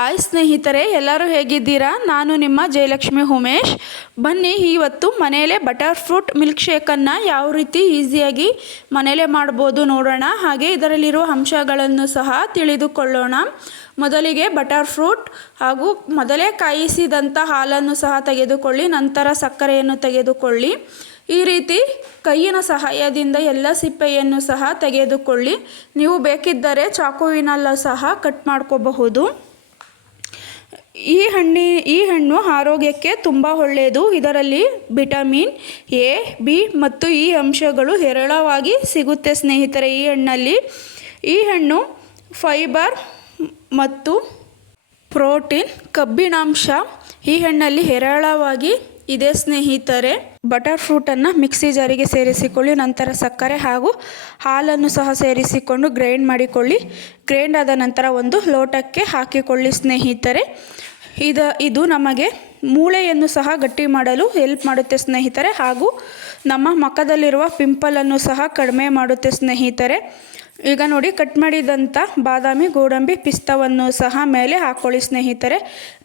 Hi ಸ್ನೇಹಿತರೆ, ಎಲ್ಲರೂ ಹೇಗಿದ್ದೀರಾ? ನಾನು ನಿಮ್ಮ ಜಯಲಕ್ಷ್ಮಿ ಉಮೇಶ್. ಬನ್ನಿ, ಇವತ್ತು ಮನೆಯಲ್ಲೇ ಬಟರ್ ಫ್ರೂಟ್ ಮಿಲ್ಕ್ ಶೇಕನ್ನು ಯಾವ ರೀತಿ ಈಸಿಯಾಗಿ ಮನೆಯಲ್ಲೇ ಮಾಡ್ಬೋದು ನೋಡೋಣ. ಹಾಗೆ ಇದರಲ್ಲಿರುವ ಅಂಶಗಳನ್ನು ಸಹ ತಿಳಿದುಕೊಳ್ಳೋಣ. ಮೊದಲಿಗೆ ಬಟರ್ ಫ್ರೂಟ್ ಹಾಗೂ ಮೊದಲೇ ಕಾಯಿಸಿದಂಥ ಹಾಲನ್ನು ಸಹ ತೆಗೆದುಕೊಳ್ಳಿ, ನಂತರ ಸಕ್ಕರೆಯನ್ನು ತೆಗೆದುಕೊಳ್ಳಿ. ಈ ರೀತಿ ಕೈಯಿನ ಸಹಾಯದಿಂದ ಎಲ್ಲ ಸಿಪ್ಪೆಯನ್ನು ಸಹ ತೆಗೆದುಕೊಳ್ಳಿ. ನೀವು ಬೇಕಿದ್ದರೆ ಚಾಕುವಿನಲ್ಲೂ ಸಹ ಕಟ್ ಮಾಡ್ಕೋಬಹುದು. ಈ ಹಣ್ಣಿ, ಈ ಹಣ್ಣು ಆರೋಗ್ಯಕ್ಕೆ ತುಂಬ ಒಳ್ಳೆಯದು. ಇದರಲ್ಲಿ ವಿಟಮಿನ್ ಎ, ಬಿ ಮತ್ತು ಈ ಅಂಶಗಳು ಹೇರಳವಾಗಿ ಸಿಗುತ್ತೆ ಸ್ನೇಹಿತರೆ ಈ ಹಣ್ಣಲ್ಲಿ. ಈ ಹಣ್ಣು ಫೈಬರ್ ಮತ್ತು ಪ್ರೋಟೀನ್ ಕಬ್ಬಿಣಾಂಶ ಈ ಹಣ್ಣಲ್ಲಿ ಹೇರಳವಾಗಿ ಇದೆ ಸ್ನೇಹಿತರೆ, ಬಟರ್ ಫ್ರೂಟನ್ನು ಮಿಕ್ಸಿ ಜಾರಿಗೆ ಸೇರಿಸಿಕೊಳ್ಳಿ, ನಂತರ ಸಕ್ಕರೆ ಹಾಗೂ ಹಾಲನ್ನು ಸಹ ಸೇರಿಸಿಕೊಂಡು ಗ್ರೈಂಡ್ ಮಾಡಿಕೊಳ್ಳಿ. ಗ್ರೈಂಡ್ ಆದ ನಂತರ ಒಂದು ಲೋಟಕ್ಕೆ ಹಾಕಿಕೊಳ್ಳಿ ಸ್ನೇಹಿತರೆ. ಇದು ಇದು ನಮಗೆ ಮೂಳೆಯನ್ನು ಸಹ ಗಟ್ಟಿ ಮಾಡಲು ಹೆಲ್ಪ್ ಮಾಡುತ್ತೆ ಸ್ನೇಹಿತರೆ ಹಾಗೂ ನಮ್ಮ ಮಖದಲ್ಲಿರುವ ಪಿಂಪಲನ್ನು ಸಹ ಕಡಿಮೆ ಮಾಡುತ್ತೆ ಸ್ನೇಹಿತರೆ. ಈಗ ನೋಡಿ ಕಟ್ ಮಾಡಿದಂಥ ಬಾದಾಮಿ ಗೋಡಂಬಿ ಪಿಸ್ತವನ್ನು ಸಹ ಮೇಲೆ ಹಾಕ್ಕೊಳ್ಳಿ ಸ್ನೇಹಿತರೆ.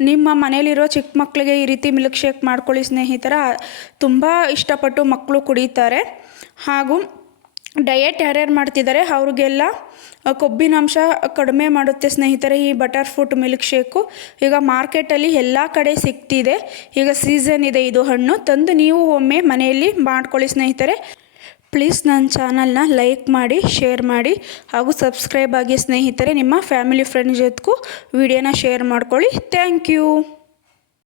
ನಿಮ್ಮ ಮನೆಯಲ್ಲಿರೋ ಚಿಕ್ಕ ಮಕ್ಕಳಿಗೆ ಈ ರೀತಿ ಮಿಲ್ಕ್ ಶೇಕ್ ಮಾಡ್ಕೊಳ್ಳಿ ಸ್ನೇಹಿತರ. ತುಂಬ ಇಷ್ಟಪಟ್ಟು ಮಕ್ಕಳು ಕುಡಿತಾರೆ. ಹಾಗೂ ಡಯೆಟ್ ಯಾರ್ಯಾರು ಮಾಡ್ತಿದ್ದಾರೆ, ಅವ್ರಿಗೆಲ್ಲ ಕೊಬ್ಬಿನಾಂಶ ಕಡಿಮೆ ಮಾಡುತ್ತೆ ಸ್ನೇಹಿತರೆ ಈ ಬಟರ್ ಫ್ರೂಟ್ ಮಿಲ್ಕ್ ಶೇಕು. ಈಗ ಮಾರ್ಕೆಟಲ್ಲಿ ಎಲ್ಲ ಕಡೆ ಸಿಗ್ತಿದೆ. ಈಗ ಸೀಸನ್ ಇದೆ ಇದು ಹಣ್ಣು. ತಂದು ನೀವು ಒಮ್ಮೆ ಮನೆಯಲ್ಲಿ ಮಾಡ್ಕೊಳ್ಳಿ ಸ್ನೇಹಿತರೆ. ಪ್ಲೀಸ್ ನನ್ನ ಚಾನಲ್ನ ಲೈಕ್ ಮಾಡಿ ಶೇರ್ ಮಾಡಿ ಹಾಗೂ ಸಬ್ಸ್ಕ್ರೈಬ್ ಆಗಿ ಸ್ನೇಹಿತರೆ, ನಿಮ್ಮ ಫ್ಯಾಮಿಲಿ ಫ್ರೆಂಡ್ಸ್ ಜೊತೆಗೂ ವಿಡಿಯೋನ ಶೇರ್ ಮಾಡ್ಕೊಳ್ಳಿ. Thank you